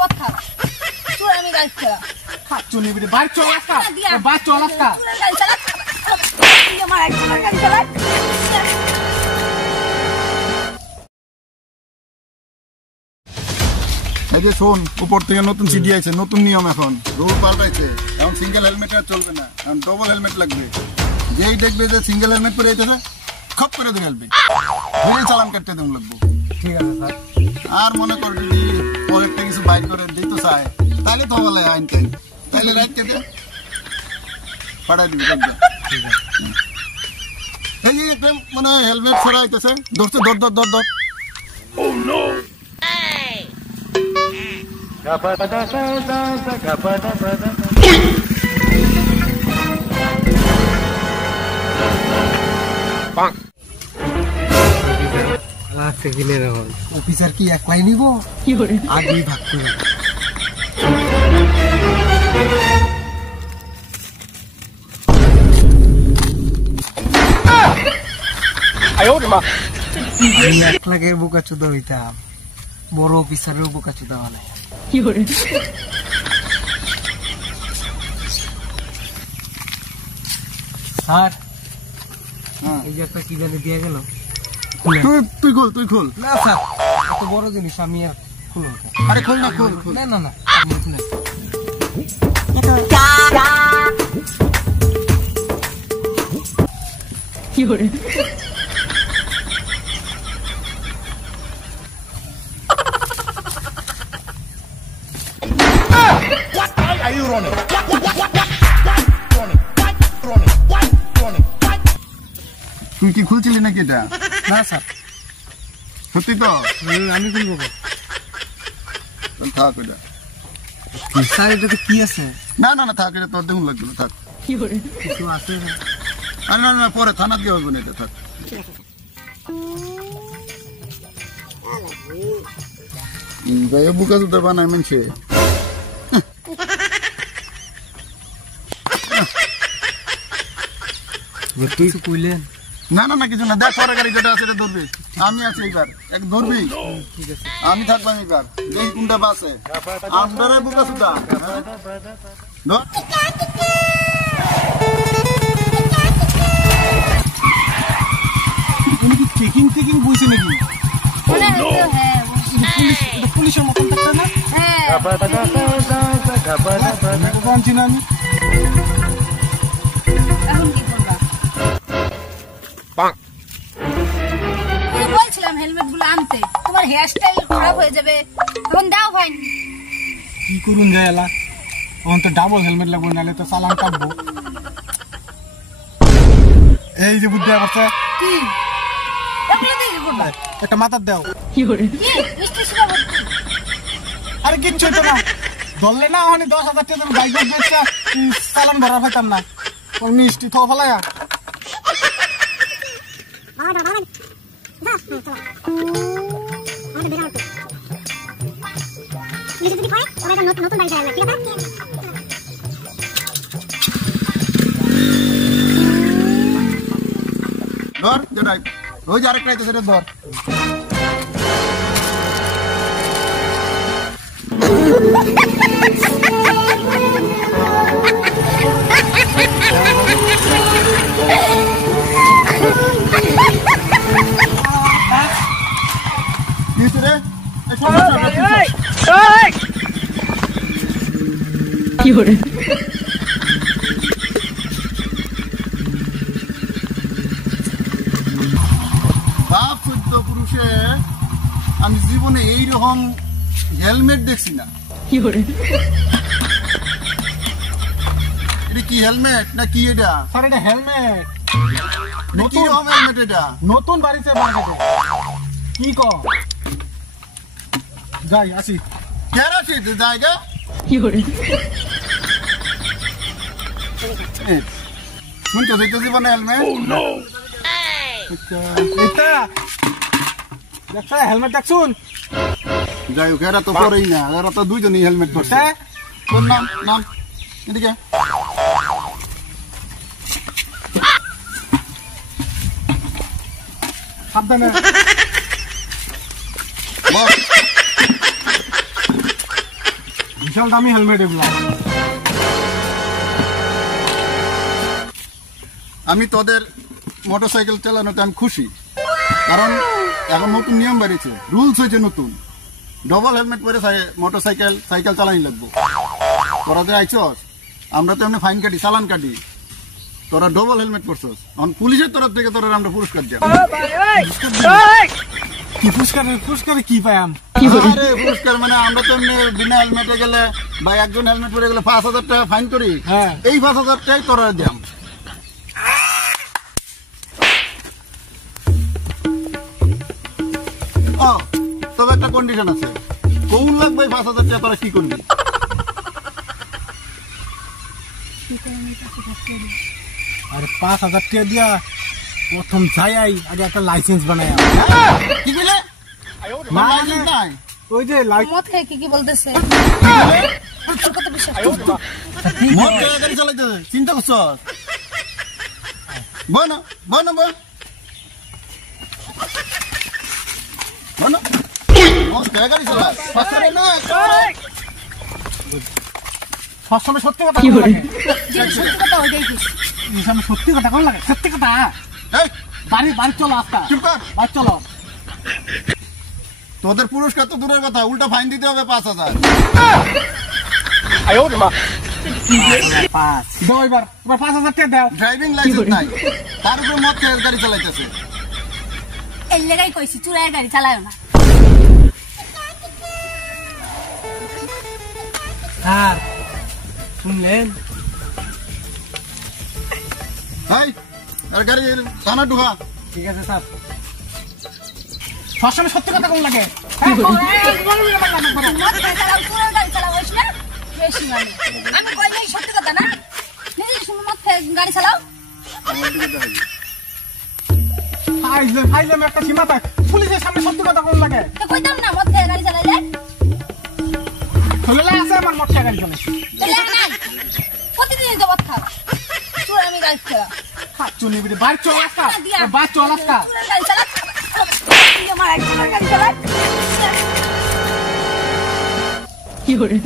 চুপচাপ থাক তুই আমি গাড়ি চালা খাচ্ছু নিবি বাইক চলা আজকা বাইক চলা আজকা গাড়ি চালা তুই আমার একদম গাড়ি চালা এই যে শোন উপর থেকে নতুন সিডি আছে নতুন নিয়ম এখন রুল পাল্টাইছে এখন সিঙ্গেল হেলমেট আর চলবে না এখন ডবল হেলমেট লাগবে যেই দেখবে যে সিঙ্গেল হেলমেট পরে যেতেছে খপ করে ধরে ফেলবে ধরে চালান কাটতে দেবো লাগবো ঠিক আছে স্যার আর মনে কর যদি পরেরটা কিছু বাইক করে দিতে চায় তাহলে তো বলে আইন টাইন তাহলে রাইট কেটে পাঠাই দিবি ঠিক আছে এই যে একটা মানে হেলমেট ছড়া হইতেছে ধরছে ধর ধর ধর ধর অফিসার কি একলাই নিব কি করে আগেই ভাগ করে এক লাখের বোকা চুদা হইতাম বড় অফিসারের বোকা চুদা বানায় কি করে স্যার এই যে একটা কি জানি দিয়ে গেল তুই খোল তুই খোল না স্যার এত বড় জিনিস আমি আর খুলব আরে খোল না খোল না না না আপনি খুলেন কি করে তুই কি খুলছিলি নাকি এটা না স্যার সত্যি তো আমি খুলবো থাক এটা স্যার এটাতে কি আছে না না না থাক এটা তোর দেখুন লাগবে না থাক কি করে কিছু আছে আরে না না পরে থানা দিয়ে হবে না এটা থাক ভাই বুকা তো বানাই মানছে তুই কইলেন না না না কিছু না দেখ পরে গাড়ি যেটা আছে এটা ধরবি আমি আছি এইবার এক ধরবি ঠিক আছে আমি থাকবাম এইবার দেখি কোনটা বাসে আমদারে বুকা সুদা ধর চেকিং চেকিং বলছে নাকি পুলিশের মতন থাকতে না জানছি না আমি বলছিলাম হেলমেট গুলো আনতে তোমার হেয়ার স্টাইল খারাপ হয়ে যাবে এখন দাও ভাই কি করুন যায় এলা এখন তো ডাবল হেলমেট লাগবে নাহলে তো চালান কাটবো এই যে বুদ্ধি করছে কি এগুলো দিয়ে কি করবা একটা মাথার দাও কি করে কি মিষ্টি শিখাবো আরে কিচ্ছু তো না ধরলে না ওখানে 10,000 টাকা বাইক বেচা চালান ভরা পাইতাম না ওই মিষ্টি থ ফেলায়া ধর যেটাই ওই যে আরেকটা আছে সেটা ধর কি করে বাপ চোদ্দ পুরুষে আমি জীবনে এইরকম হেলমেট দেখছি না কি করে এটা কি হেলমেট না কি এটা স্যার এটা হেলমেট নতুন হেলমেট এটা নতুন বাড়িতে বানাতে কি কো যাই আসি কেরাসি জায়গা কি করে শুনছো দেখতে জীবনে হেলমেট এটা দেখছ হেলমেট দেখছুন যাই হোক এরা তো পরেই না এরা তো দুইজনই হেলমেট পরছে তোর নাম নাম এদিকে সাবধানে বস বিশাল দামি হেলমেট এগুলো। আমি তোদের মোটরসাইকেল চালানোতে আমি খুশি, কারণ এখন নতুন নিয়ম বেরিয়েছে, রুলস হয়েছে নতুন, ডবল হেলমেট পরে মোটরসাইকেল সাইকেল চালানি লাগবো। তোরা যে আইছস, আমরা তো এমনি ফাইন কাটি, চালান কাটি, তোরা ডবল হেলমেট পরছস, এখন পুলিশের তরফ থেকে তোরা আমরা পুরস্কার দেব। কি পুরস্কারে কি পাই আম? আরে পুরস্কার মানে আমরা তো এমনি বিনা হেলমেটে গেলে বা একজন হেলমেট পরে গেলে 5,000 টাকা ফাইন করি, হ্যাঁ। এই 5,000 টাকাই তোরা দেব। ও তবে একটা কন্ডিশন আছে, কোন লাগবে 5,000 টাকা, তোরা কি করবি? আরে 5,000 টাকা দিয়া প্রথম যাই আগে একটা লাইসেন্স বানাই। কি বলে? না, লাইসেন্স নাই? ওই যে মদ খেয়ে কি বলতেছে? তোর কথা বিশ্বাস করি না। মদ খেয়ে গাড়ি চালাইতে চিন্তা করছ? বল বল বল বল, মদ খেয়ে গাড়ি চালা না? সবসময় সত্যি কথা কোন লাগে? যে সত্যি কথা ওইটাই কইছি। সামনে সত্যি কথা কোন লাগে? সত্যি কথা। এই বাড়ি চলো আস্তা, চুপ কর। বাড়ি চলো। তোদের পুরস্কার তো দূরের কথা, উল্টা ফাইন দিতে হবে 5,000। দাও এবার 5,000 টাকা দাও। ড্রাইভিং লাইসেন্স নাই, তার উপরে মদ খেয়ে গাড়ি চালাইতেছে। এর লেগাই কইছি চুরাইয়ের গাড়ি চালায়ও না। স্যার শুনলেন? এই আর গাড়ি থানা ঢুকা। ঠিক আছে স্যার। সবসময় সত্যি কথা কোন লাগে? মদ খেয়ে চালাও, চুরাইয়ের গাড়ি চালাও, হইছ না? বেশি মানে। আমি কইলেই সত্যি কথা না? নিজে শুনে মদ খেয়ে গাড়ি চালাও? ফাইজলাম একটা সীমা থাক। পুলিশের সামনে সত্যি কথা কোন লাগে? তো কইতাম না মদ খেয়ে গাড়ি চালাইলে? চলে আছে আমার মোটর গাড়ি চলে। এলে নাই। প্রতিদিনই তো মদ খাও। চুরাই আমি গাড়ি চালা। খাচ্ছ নিবি বাড়ি চল আস্তা, বাড়ি চল আস্তা। চুরাই গাড়ি চালা। তুই আমার একজনের গাড়ি চালা। কি করে